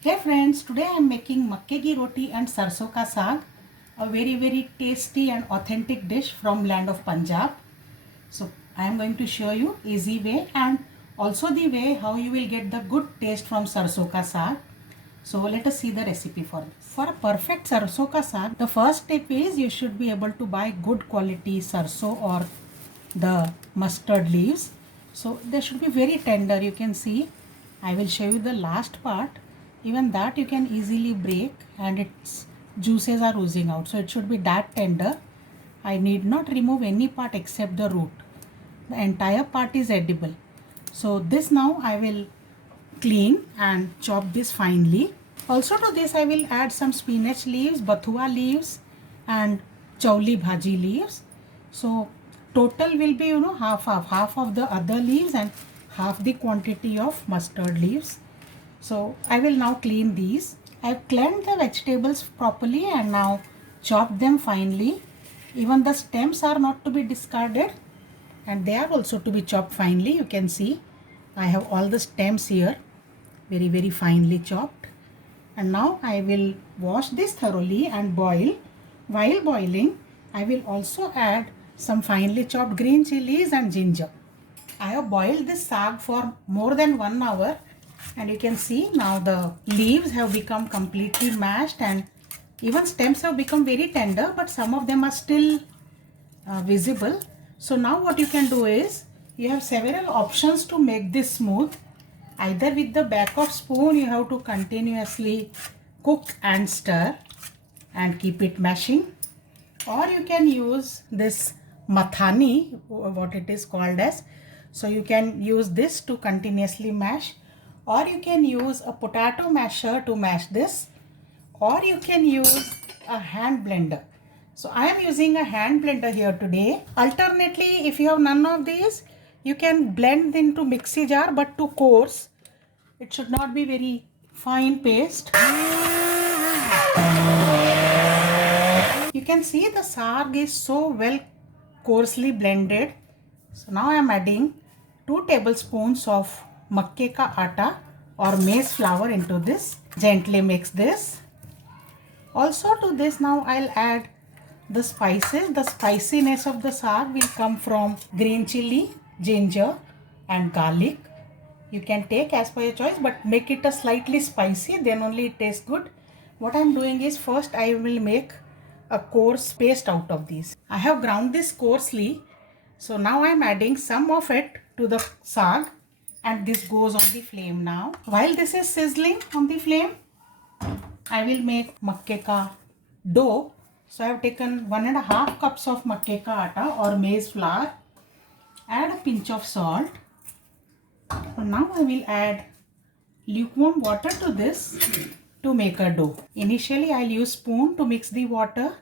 Hey friends, today I am making makke ki roti and sarson ka saag, a very tasty and authentic dish from land of Punjab. So I am going to show you easy way and also the way how you will get the good taste from sarson ka saag. So let us see the recipe for this. For a perfect sarson ka saag, the first step is you should be able to buy good quality sarson or the mustard leaves. So they should be very tender. You can see I will show you the last part. Even that you can easily break and its juices are oozing out. So it should be that tender. I need not remove any part except the root. The entire part is edible. So this now I will clean and chop this finely. Also to this I will add some spinach leaves, bathua leaves and chauli bhaji leaves. So total will be half of the other leaves and half the quantity of mustard leaves. So I will now clean these. I've cleaned the vegetables properly and now chop them finely. Even the stems are not to be discarded and they are also to be chopped finely. You can see I have all the stems here very finely chopped. And now I will wash this thoroughly and boil. While boiling, I will also add some finely chopped green chilies and ginger. I have boiled this saag for more than 1 hour and you can see now the leaves have become completely mashed and even stems have become very tender, but some of them are still visible. So now what you can do is you have several options to make this smooth. Either with the back of spoon you have to continuously cook and stir and keep it mashing, or you can use this mathani, what it is called as. So you can use this to continuously mash, or you can use a potato masher to mash this, or you can use a hand blender. So I am using a hand blender here today. Alternately, if you have none of these, you can blend into mixie jar, but to coarse. It should not be very fine paste. You can see the saag is so well coarsely blended. So now I am adding 2 tablespoons of makke ka atta or maize flour into this. Gently mix this. Also to this now I'll add the spices. The spiciness of the saag will come from green chili, ginger and garlic. You can take as per your choice, but make it a slightly spicy, then only it tastes good. What I'm doing is first I will make a coarse paste out of these. I have ground this coarsely. So now I'm adding some of it to the saag and this goes on the flame now. While this is sizzling on the flame, I will make makke ka dough. So I have taken 1.5 cups of makke ka atta or maize flour. Add a pinch of salt. So now I will add lukewarm water to this to make a dough. Initially I'll use spoon to mix the water.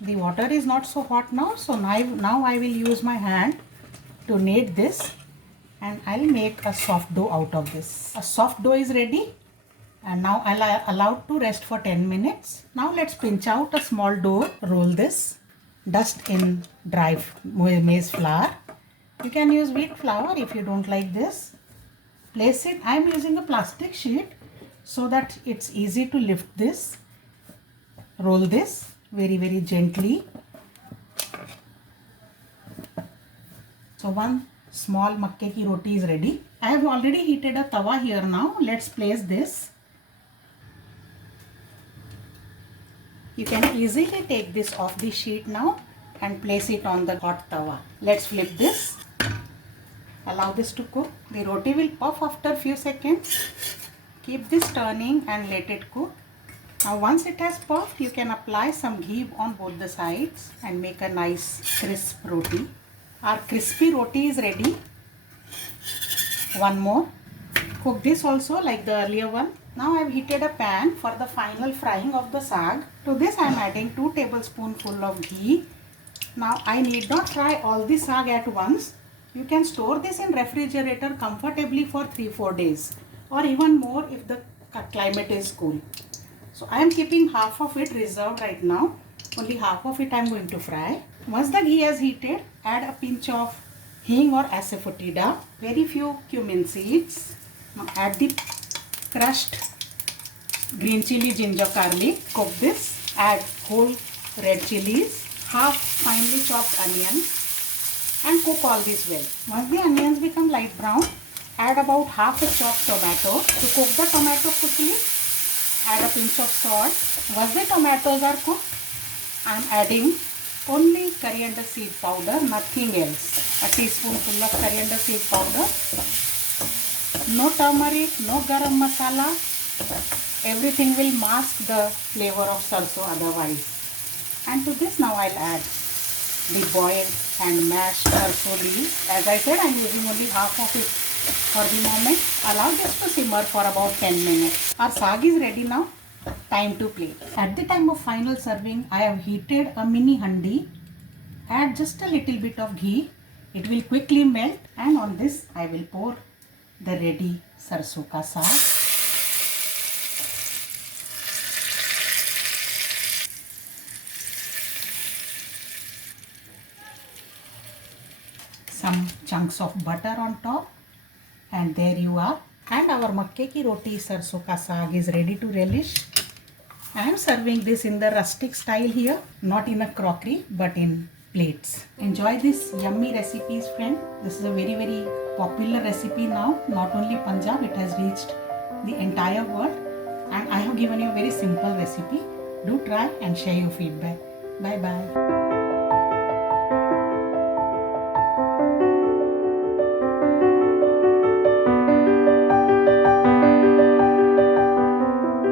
The water is not so hot now, so now I will use my hand to knead this and I'll make a soft dough out of this. A soft dough is ready and now I'll allow it to rest for 10 minutes. Now let's pinch out a small dough, roll this, dust in dry maize flour. You can use wheat flour if you don't like this. Place it. I am using a plastic sheet so that it's easy to lift this. Roll this very gently. So one small makke ki roti is ready. I have already heated a tawa here now. Let's place this. You can easily take this off the sheet now and place it on the hot tawa. Let's flip this. Allow this to cook. The roti will puff after few seconds. Keep this turning and let it cook. Now once it has puffed, you can apply some ghee on both the sides and make a nice crisp roti. Our crispy roti is ready. One more. Cook this also like the earlier one. Now I have heated a pan for the final frying of the saag. To this I am adding 2 tablespoonfuls of ghee. Now I need not fry all the saag at once. You can store this in refrigerator comfortably for 3-4 days or even more if the climate is cool. So I am keeping half of it reserved right now. Only half of it I am going to fry. Once the ghee has heated, add a pinch of hing or asafoetida, very few cumin seeds, Now add the crushed green chili, ginger, garlic. Cook this. Add whole red chilies, half finely chopped onion, and cook all this well. Once the onions become light brown, add about half a chopped tomato. To cook the tomato quickly, add a pinch of salt. Once the tomatoes are cooked, I am adding only coriander seed powder, nothing else. A teaspoonful of coriander seed powder. No turmeric, no garam masala. Everything will mask the flavor of sarso otherwise. And to this now I'll add the boiled and mashed sarso leaves. As I said, I'm using only half of it for the moment. Allow this to simmer for about 10 minutes. Our saag is ready now. Time to plate. At the time of final serving, I have heated a mini handi. Add just a little bit of ghee. It will quickly melt, and on this I will pour the ready sarso ka saag. Some chunks of butter on top, and there you are. And our makke ki roti sarso ka saag is ready to relish. I am serving this in the rustic style here, not in a crockery but in plates. Enjoy this yummy recipes, friend. This is a very popular recipe now. Not only Punjab, it has reached the entire world, and I have given you a very simple recipe. Do try and share your feedback. Bye bye.